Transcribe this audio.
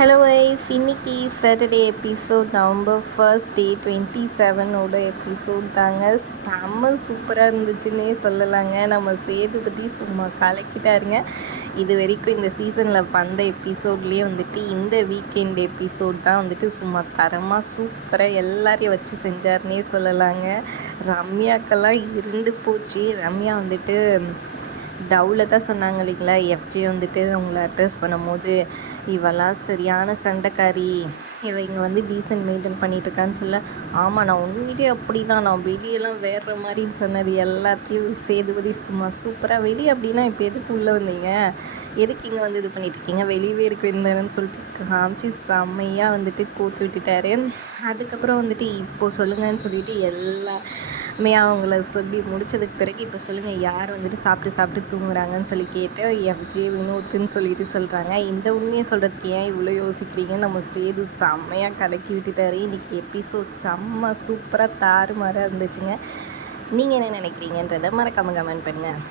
Hello wise, இன்னைக்கு Saturday episode November 1 டே 27ஓட episode தாங்க. செம்ம சூப்பராக இருந்துச்சுன்னே சொல்லலாங்க. நம்ம சேதுபதி சும்மா கலக்கிட்டாருங்க. இது வரைக்கும் இந்த சீசனில் வந்த எபிசோட்லேயே வந்துட்டு இந்த வீக்கெண்ட் எபிசோட் தான் வந்துட்டு சும்மா தரமாக சூப்பராக எல்லாரையும் வச்சு செஞ்சார்னே சொல்லலாங்க. ரம்யாக்கெல்லாம் இருந்து போச்சு. ரம்யா வந்துட்டு டவ்வில் தான் சொன்னாங்க இல்லைங்களா, எஃப்ஜே வந்துட்டு அவங்கள அட்ரஸ் பண்ணும்போது, இவெல்லாம் சரியான சண்டைக்காரி, இங்கே வந்து டீசன்ட் மெயின்டைன் பண்ணிகிட்ருக்கான்னு சொல்ல, ஆமாம் நான் உங்ககிட்டே அப்படி தான், நான் வெளியெல்லாம் வேறு மாதிரின்னு சொன்னது எல்லாத்தையும் சேதுபதி சும்மா சூப்பராக, வெளியே அப்படின்னா இப்போ எதுக்கு உள்ளே வந்தீங்க, எதுக்கு இங்கே வந்து இது பண்ணிகிட்ருக்கீங்க, வெளியவே இருக்க இருந்தேன்னு சொல்லிட்டு காமிச்சு செம்மையாக வந்துட்டு கோத்து விட்டுட்டாரு. அதுக்கப்புறம் வந்துட்டு இப்போது சொல்லுங்கன்னு சொல்லிட்டு எல்லாமே அவங்கள சொல்லி முடித்ததுக்கு பிறகு இப்போ சொல்லுங்கள் யார் வந்துட்டு சாப்பிட்டு தூங்குறாங்கன்னு சொல்லி கேட்டு எஃப்ஜே வினோத்துன்னு சொல்லிட்டு சொல்கிறாங்க. இந்த உண்மையை சொல்கிறதுக்கு ஏன் இவ்வளோ யோசிக்கிறீங்கன்னு நம்ம சேது செம்மையாக கலக்கி விட்டுட்டாரு. இன்றைக்கி எபிசோட் செம்ம சூப்பராக தாறுமாறாக இருந்துச்சுங்க. நீங்கள் என்ன நினைக்கிறீங்கன்றதை மறக்காமல் கமெண்ட் பண்ணுங்கள்.